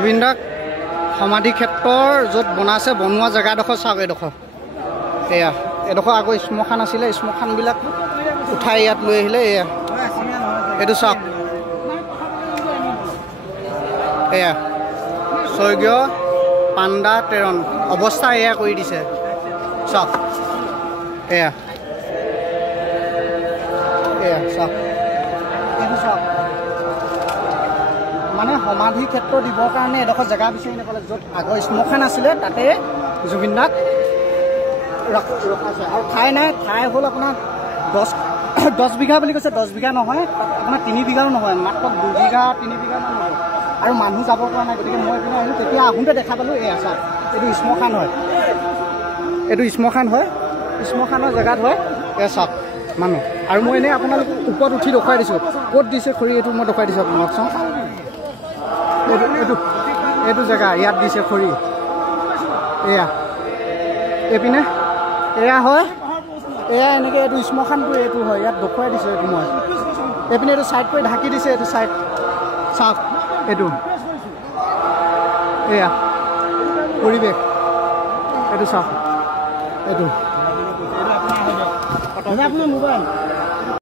জুবিন দাক সমাধি ক্ষেত্ৰৰ য'ত বনাইছে বনোৱা জেগাডোখৰ চাওক এডোখৰ এয়া এডোখৰ আগৰ শ্মশান আছিলে শ্মশানবিলাক উঠাই ইয়াত লৈ আহিলে এয়া এইটো চাওক এয়া স্বৰ্গীয় পাণ্ডা তেৰণ অৱস্থা এয়া কৰি দিছে চাওক এয়া এয়া চাওক এইটো চাওক মানে সমাধি ক্ষেত্ৰ দিবৰ কাৰণে এডোখৰ জেগা বিচাৰি নাপালে য'ত আগৰ শ্মশান আছিলে তাতে জুবিন দাক ৰখাইছে আৰু ঠাই নাই ঠাই হ'ল আপোনাৰ 10 বিঘা বুলি কৈছে 10 বিঘা নহয় আপোনাৰ 3 বিঘাও নহয় মাত্ৰ 2 বিঘা 3 বিঘামান হ'ব আৰু মানুহ যাব পৰা নাই গতিকে মই এইপিনে আহিলোঁ তেতিয়া আহোঁতে দেখা পালোঁ এয়া চাওক এইটো শ্মশান হয় এইটো শ্মশান হয় শ্মশানৰ জেগাত হয় এয়া চাওক মানুহ আৰু মই এনেই আপোনালোক ওপৰত উঠি দেখুৱাই দিছোঁ ক'ত দিছে খৰি এইটো মই দেখুৱাই দিছোঁ আপোনালোক চাওক এইটো জেগা ইয়াত দিছে খৰি এয়া এইপিনে এয়া হয় এয়া এনেকৈ এইটো শ্মশানটো এইটো হয় ইয়াত দেখুৱাই দিছোঁ এইটো মই এইপিনে এইটো ছাইড কৰি ঢাকি দিছে এইটো ছাইড চাওক এইটো এয়া পৰিৱেশ এইটো চাওক এইটো আপোনাৰ মোবাইল